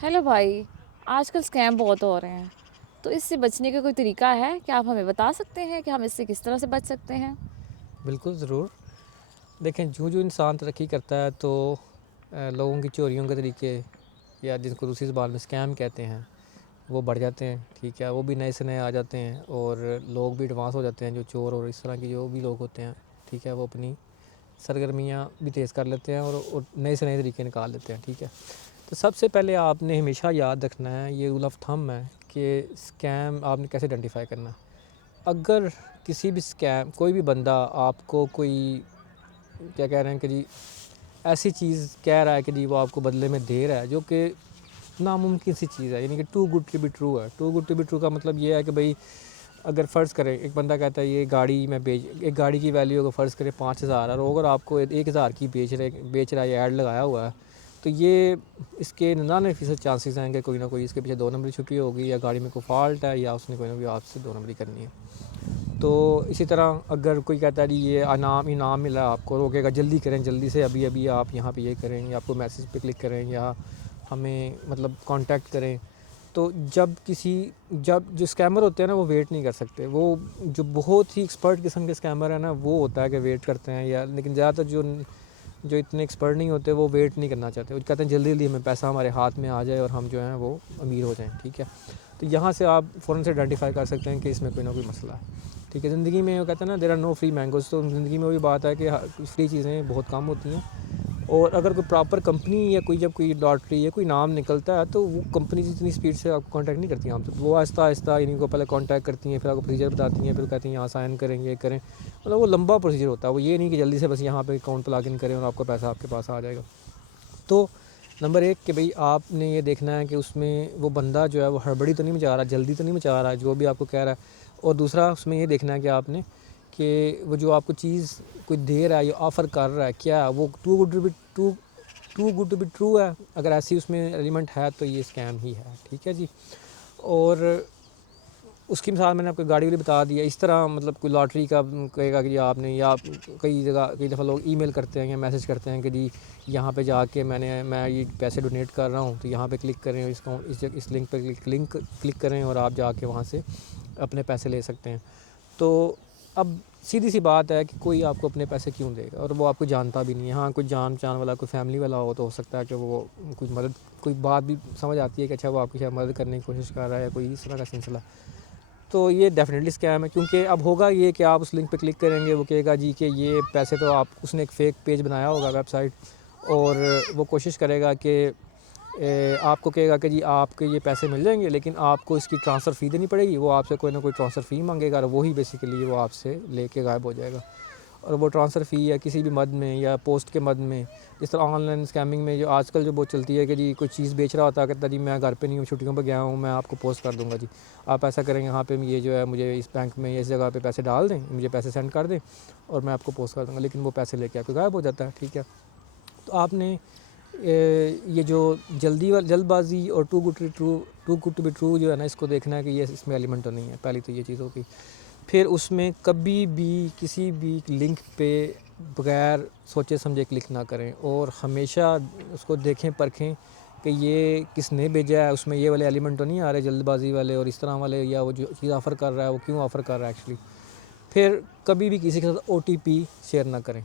Hello भाई। आजकल scam बहुत हो रहे हैं, तो इससे बचने का कोई तरीका है? क्या आप हमें बता सकते हैं कि हम इससे किस तरह से बच सकते हैं? बिल्कुल ज़रूर। देखें, जो इंसान तरक्की करता है तो लोगों की चोरियों के तरीके या जिनको दूसरी ज़बान में स्कैम कहते हैं वो बढ़ जाते हैं। ठीक है, वो भी नए से नए आ जाते हैं और लोग भी एडवांस हो जाते हैं, जो चोर और इस तरह के जो भी लोग होते हैं। ठीक है, वो अपनी सरगर्मियाँ भी तेज़ कर लेते हैं और नए से नए तरीके निकाल लेते हैं। ठीक है, तो सबसे पहले आपने हमेशा याद रखना है, ये रूल ऑफ थंब है कि स्कैम आपने कैसे आइडेंटिफाई करना है। अगर किसी भी स्कैम कोई भी बंदा आपको कोई क्या कह रहे हैं कि जी ऐसी चीज़ कह रहा है कि जी वो आपको बदले में दे रहा है जो कि नामुमकिन सी चीज़ है, यानी कि too good to be true है। Too good to be true का मतलब ये है कि भाई अगर फ़र्ज़ करें एक बंदा कहता है ये गाड़ी मैं एक गाड़ी की वैल्यू अगर फ़र्ज़ करें 5,000 और अगर आपको 1,000 की बेच रहा है, ऐड लगाया हुआ है, तो ये इसके 99% चांसेस हैं कि कोई ना कोई इसके पीछे दो नंबरी छुपी होगी, या गाड़ी में कोई फॉल्ट है, या उसने कोई ना कोई आपसे दो नंबरी करनी है। तो इसी तरह अगर कोई कहता है जी ये इनाम मिला है आपको, रोकेगा जल्दी करें, जल्दी से अभी अभी आप यहाँ पे ये करें, या आपको मैसेज पे क्लिक करें, या हमें मतलब कांटेक्ट करें। तो जब जो स्कैमर होते हैं ना वो वेट नहीं कर सकते। वो जो बहुत ही एक्सपर्ट किस्म के स्कैमर है ना वो होता है कि वेट करते हैं, या लेकिन ज़्यादातर जो इतने एक्सपर्ट नहीं होते वो वेट नहीं करना चाहते। वो कहते हैं जल्दी जल्दी हमें पैसा हमारे हाथ में आ जाए और हम जो हैं वो अमीर हो जाएं। ठीक है, तो यहाँ से आप फ़ौरन से आइडेंटिफाई कर सकते हैं कि इसमें कोई ना कोई मसला है। ठीक है, ज़िंदगी में वो कहते हैं ना there are no free mangoes. तो ज़िंदगी में वही बात है कि फ्री चीज़ें बहुत कम होती हैं। और अगर कोई प्रॉपर कंपनी या जब कोई लॉटरी या कोई नाम निकलता है तो वो कंपनी इतनी स्पीड से आपको कांटेक्ट नहीं करती आपसे। तो वो आहिस्ता आहिस्ता इन्हीं को पहले कांटेक्ट करती हैं, फिर आपको प्रोसीजर बताती हैं, फिर कहती हैं यहाँ साइन करें, ये करें। मतलब वो लंबा प्रोसीजर होता है। वो ये नहीं कि जल्दी से बस यहाँ पे अकाउंट पर लॉगिन करें और आपका पैसा आपके पास आ जाएगा। तो नंबर एक कि भाई आपने ये देखना है कि उसमें वो बंदा जो है वो हड़बड़ी तो नहीं मचा रहा, जल्दी तो नहीं मचा रहा है जो भी आपको कह रहा है। और दूसरा उसमें ये देखना है कि आपने कि वो जो आपको चीज़ कोई दे रहा है या ऑफ़र कर रहा है, क्या वो too good to be true है। अगर ऐसी उसमें एलिमेंट है तो ये स्कैम ही है। ठीक है जी। और उसकी मिसाल मैंने आपको गाड़ी वाली बता दी है। इस तरह मतलब कोई लॉटरी का कहेगा कि आपने, या कई दफ़ा लोग ईमेल करते हैं या मैसेज करते हैं कि जी यहाँ पे जाके मैं ये पैसे डोनेट कर रहा हूँ, तो यहाँ पे क्लिक करें, इस लिंक पे क्लिक करें और आप जाके वहाँ से अपने पैसे ले सकते हैं। तो अब सीधी सी बात है कि कोई आपको अपने पैसे क्यों देगा, और वो आपको जानता भी नहीं है। हाँ, कोई जान पहचान वाला कोई फैमिली वाला हो तो हो सकता है कि वो कोई बात भी समझ आती है कि अच्छा वो आपकी शायद मदद करने की कोशिश कर रहा है, या कोई इस तरह का सिलसिला। तो ये डेफिनेटली स्कैम है, क्योंकि अब होगा ये कि आप उस लिंक पे क्लिक करेंगे, वो कहेगा जी कि ये पैसे तो आप, उसने एक फ़ेक पेज बनाया होगा वेबसाइट, और वो कोशिश करेगा कि आपको कहेगा कि जी आपके ये पैसे मिल जाएंगे, लेकिन आपको इसकी ट्रांसफ़र फ़ी देनी पड़ेगी। वो आपसे कोई ना कोई ट्रांसफ़र फ़ी मांगेगा और वही बेसिकली वो आपसे लेके गायब हो जाएगा। और वो ट्रांसफ़र फ़ी या किसी भी मद में या पोस्ट के मद में, जिस तरह ऑनलाइन स्कैमिंग में जो आजकल जो बहुत चलती है कि जी कोई चीज़ बेच रहा होता है, कहता जी मैं घर पे नहीं हूँ, छुट्टियों पर गया हूँ, मैं आपको पोस्ट कर दूँगा जी, आप ऐसा करेंगे यहाँ पे ये जो है मुझे इस बैंक में इस जगह पे पैसे डाल दें, मुझे पैसे सेंड कर दें और मैं आपको पोस्ट कर दूँगा। लेकिन वो पैसे लेके आपके गायब हो जाता है। ठीक है, तो आपने ये जो जल्दबाजी और too good to be true जो है ना, इसको देखना है कि ये इसमें एलिमेंट तो नहीं है। पहली तो ये चीज़ होगी। फिर उसमें कभी भी किसी भी लिंक पे बगैर सोचे समझे क्लिक ना करें, और हमेशा उसको देखें परखें कि ये किसने भेजा है, उसमें ये वाले एलिमेंट तो नहीं आ रहे जल्दबाजी वाले और इस तरह वाले, या वो जो चीज़ ऑफ़र कर रहा है वो क्यों ऑफ़र कर रहा है एक्चुअली। फिर कभी भी किसी के साथ OTP शेयर ना करें।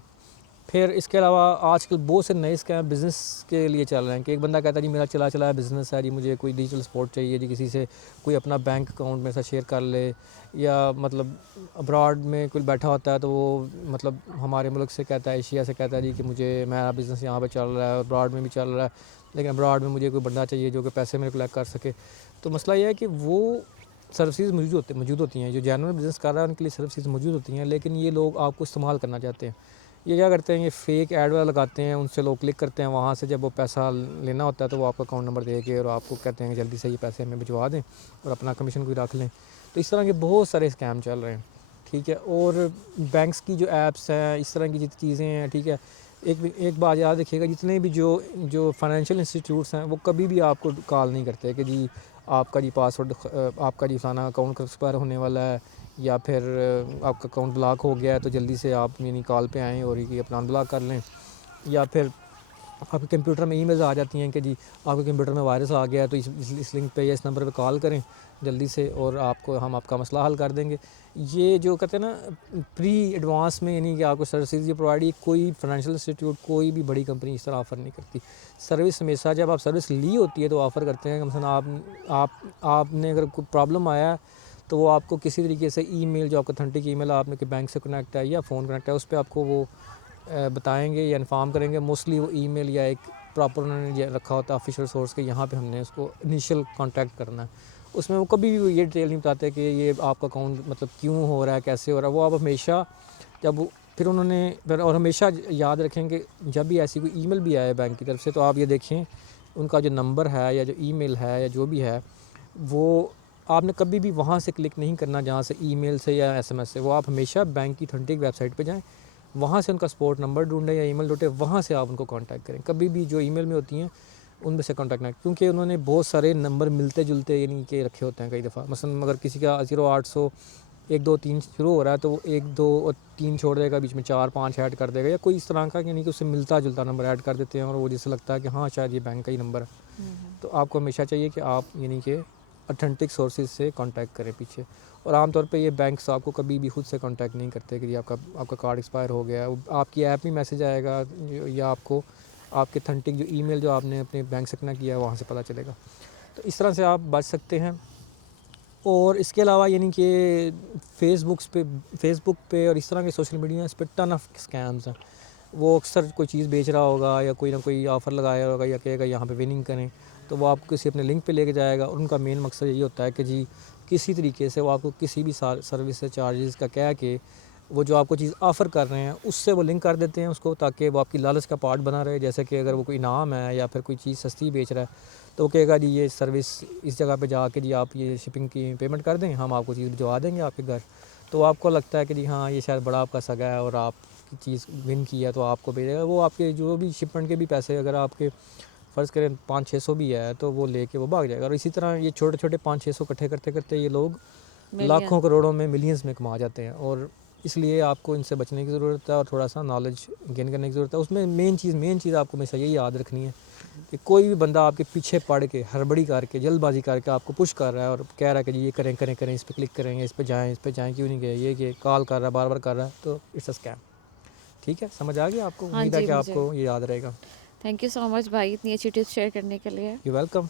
फिर इसके अलावा आजकल बहुत से नए स्कैम बिज़नेस के लिए चल रहे हैं कि एक बंदा कहता है जी मेरा चला चला बिज़नेस है जी, मुझे कोई डिजिटल सपोर्ट चाहिए जी, किसी से कोई अपना बैंक अकाउंट मेरे साथ शेयर कर ले, या मतलब अब्रॉड में कोई बैठा होता है तो वो मतलब हमारे मुल्क से कहता है, एशिया से कहता है जी कि मेरा बिज़नेस यहाँ पे चल रहा है और अब्रॉड में भी चल रहा है, लेकिन अब्रॉड में मुझे कोई बंदा चाहिए जो कि पैसे मेरे कलेक्ट कर सके। तो मसला ये है कि वो सर्विसेज मौजूद होती हैं, जो जेन्युइन बिज़नेस कर रहा है उनके लिए सर्विसेज मौजूद होती हैं, लेकिन ये लोग आपको इस्तेमाल करना चाहते हैं। ये क्या करते हैं, ये फेक ऐड वाला लगाते हैं, उनसे लोग क्लिक करते हैं, वहाँ से जब वो पैसा लेना होता है तो वो आपका अकाउंट नंबर दे के और आपको कहते हैं कि जल्दी से ये पैसे हमें भिजवा दें और अपना कमीशन कोई रख लें। तो इस तरह के बहुत सारे स्कैम चल रहे हैं। ठीक है, और बैंक्स की जो ऐप्स हैं, इस तरह की जितनी चीज़ें हैं, ठीक है, एक बात याद रखिएगा, जितने भी जो फाइनेंशियल इंस्टीट्यूट्स हैं वो कभी भी आपको कॉल नहीं करते कि जी आपका जी पासवर्ड आपका जी फलाना अकाउंट एक्सपायर होने वाला है, या फिर आपका अकाउंट ब्लॉक हो गया है तो जल्दी से आप यानी कॉल पे आएँ और ये अपना ब्लॉक कर लें, या फिर آپ کے کمپیوٹر میں ای میلز آ جاتی ہیں کہ جی آپ کے کمپیوٹر میں وائرس آ گیا ہے تو اس لنک پہ یا اس نمبر پہ کال کریں جلدی سے اور ہم آپ کا مسئلہ حل کر دیں گے. یہ جو کہتے ہیں نا پری ایڈوانس میں، یعنی کہ آپ کو سروسز یہ پرووائڈ، کوئی فائنینشیل انسٹیٹیوٹ کوئی بھی بڑی کمپنی اس طرح آفر نہیں کرتی. سروس ہمیشہ جب آپ سروس لی ہوتی ہے تو آفر کرتے ہیں کہ مثلا آپ نے اگر کوئی پرابلم آیا ہے تو وہ آپ کو کسی طریقے سے ای میل، جو آپ کا اتھینٹک ای میل آپ نے کہ بینک سے کنیکٹ ہے یا فون کنیکٹ ہے، اس پہ آپ کو وہ بتائیں گے یا انفارم کریں گے. موسٹلی وہ ای میل یا ایک پراپر انہوں نے رکھا ہوتا ہے آفیشیل سورس کے، یہاں پہ ہم نے اس کو انیشیل کانٹیکٹ کرنا ہے. اس میں وہ کبھی بھی یہ ڈیٹیل نہیں بتاتے کہ یہ آپ کا اکاؤنٹ مطلب کیوں ہو رہا ہے، کیسے ہو رہا ہے. وہ آپ ہمیشہ پھر انہوں نے اور ہمیشہ یاد رکھیں کہ جب بھی ایسی کوئی ای میل بھی آئے بینک کی طرف سے تو آپ یہ دیکھیں ان کا جو نمبر ہے یا جو ای میل ہے یا جو بھی ہے، وہ آپ نے کبھی بھی وہاں سے کلک نہیں کرنا جہاں سے ای میل سے یا ایس ایم ایس سے. وہ آپ ہمیشہ بینک کی اتھینٹک ویب سائٹ پہ جائیں، وہاں سے ان کا سپورٹ نمبر ڈھونڈیں یا ای میل ڈھونڈیں، وہاں سے آپ ان کو کانٹیکٹ کریں. کبھی بھی جو ای میل میں ہوتی ہیں ان میں سے کانٹیکٹ نہ، کیونکہ انہوں نے بہت سارے نمبر ملتے جلتے یعنی کہ رکھے ہوتے ہیں کئی دفعہ. مثلا اگر کسی کا 0800 1 2 3 شروع ہو رہا ہے تو وہ 1 2 اور 3 چھوڑ دے گا، بیچ میں 4 5 ایڈ کر دے گا یا کوئی اس طرح کا، یعنی کہ اس سے ملتا جلتا نمبر ایڈ کر دیتے ہیں اور وہ جسے لگتا ہے کہ ہاں شاید یہ بینک کا ہی نمبر ہے. تو آپ کو ہمیشہ چاہیے کہ آپ یعنی کہ اتھینٹک سورسز سے کانٹیکٹ کریں پیچھے. اور عام طور پہ یہ بینکس آپ کو کبھی بھی خود سے کانٹیکٹ نہیں کرتے کہ جی آپ کا کارڈ ایکسپائر ہو گیا ہے. آپ کی ایپ میں میسج آئے گا یا آپ کو آپ کے اتھینٹک جو ای میل جو آپ نے اپنے بینک سے کنیکٹ کیا ہے وہاں سے پتہ چلے گا. تو اس طرح سے آپ بچ سکتے ہیں. اور اس کے علاوہ یعنی کہ فیس بک پہ اور اس طرح کے سوشل میڈیا اس پہ ٹن آف اسکیمز ہیں. وہ اکثر کوئی چیز بیچ رہا ہوگا یا کوئی نہ کوئی آفر لگایا ہوگا یا کہے گا یہاں پہ وننگ کریں، تو وہ آپ کو کسی اپنے لنک پہ لے کے جائے گا. اور ان کا مین مقصد یہی ہوتا ہے کہ جی کسی طریقے سے وہ آپ کو کسی بھی سروس سے چارجز کا کہہ کے وہ جو آپ کو چیز آفر کر رہے ہیں اس سے وہ لنک کر دیتے ہیں اس کو، تاکہ وہ آپ کی لالچ کا پارٹ بنا رہے. جیسے کہ اگر وہ کوئی انعام ہے یا پھر کوئی چیز سستی بیچ رہا ہے تو وہ کہے گا جی یہ سروس اس جگہ پہ جا کے جی آپ یہ شپنگ کی پیمنٹ کر دیں، ہم آپ کو چیز بھجوا دیں گے آپ کے گھر. تو آپ کو لگتا ہے کہ جی ہاں یہ شاید بڑا آپ کا سگا ہے اور آپ کی چیز ون کی ہے تو آپ کو بھیجے گا. وہ آپ کے جو بھی شپمنٹ کے بھی پیسے اگر آپ کے فرض کریں 500-600 بھی ہے تو وہ لے کے وہ بھاگ جائے گا. اور اسی طرح یہ چھوٹے چھوٹے 500-600 اکٹھے کرتے کرتے یہ لوگ لاکھوں ملین. کروڑوں میں ملینز میں کما جاتے ہیں. اور اس لیے آپ کو ان سے بچنے کی ضرورت ہے اور تھوڑا سا نالج گین کرنے کی ضرورت ہے. اس میں مین چیز آپ کو ہمیشہ یہی یاد رکھنی ہے کہ کوئی بھی بندہ آپ کے پیچھے پڑ کے ہڑبڑی کر کے جلد بازی کر کے آپ کو پش کر رہا ہے اور کہہ رہا ہے کہ جی یہ کریں اس پہ کلک کریں گے، اس پہ جائیں کیوں نہیں گئے، یہ کہ کال کر رہا ہے بار بار کر رہا ہے، تو اٹس اے اسکیم. ٹھیک ہے، سمجھ آ گیا آپ کو؟ ہاں امید ہے جی، کہ آپ مجھے کو یہ یاد رہے گا. تھینک یو سو مچ بھائی اتنی اچھی ٹپس شیئر کرنے کے لیے. You welcome.